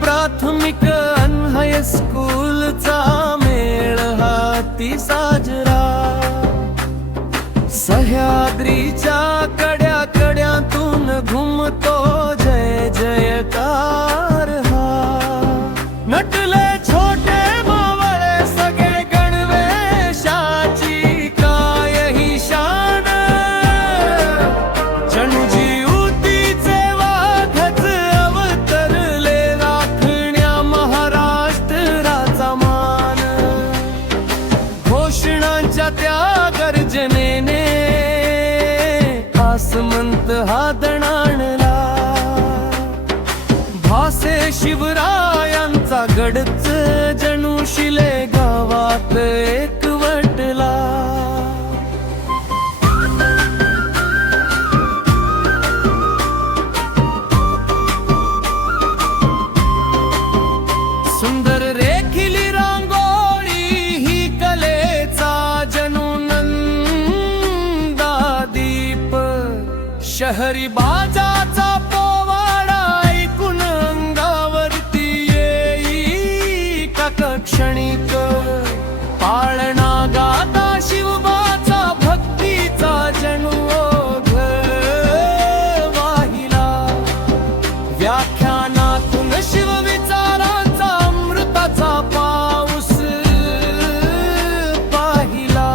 प्राथमिक अन हायस्कूलचा मेळ हाती साजरा, सह्याद्रीच्या कड्या कड्यातून घुमतो जय जयकार हा। नटले छोटे मावळे सगळे गणवेशाची काय ही शान, जणू जीवतीचे वाघच अवतरले राखण्या महाराष्ट्राचा मान। घोषणांच्या त्या गर्जनेने आसमंत हादणाणला, भासे शिवरायांचा गडच जणू शिले गावात एकवटला। सुंदर रेखिली रांगोळी ही कलेचा जणू नंदादीप, शहरी बाजाचा पोवाडा ऐकून अंगावरती येई का क्षणिक। पाळणा गाता शिवबाचा भक्तीचा जणू ओघ वाहिला, व्याख्यानातून शिवविचारांचा अमृताचा पाऊस पाहिला।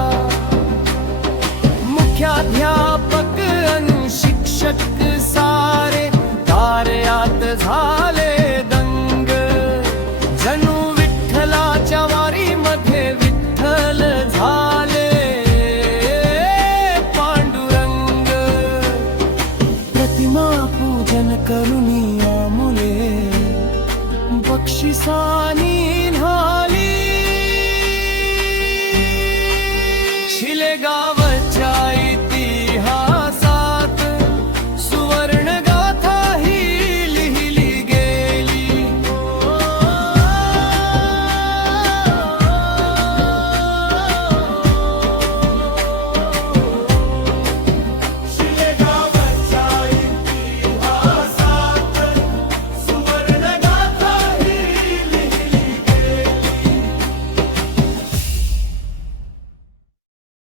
मुख्याध्यापक अनु शिक्षक सारे कार्यात झाले दंग, जणू विठ्ठलाच्या वारीमध्ये विठ्ठल झाले पांडुरंग। प्रतिमा पूजन करुनिया मुले बक्षिसानी न्हाली, शिलेगाव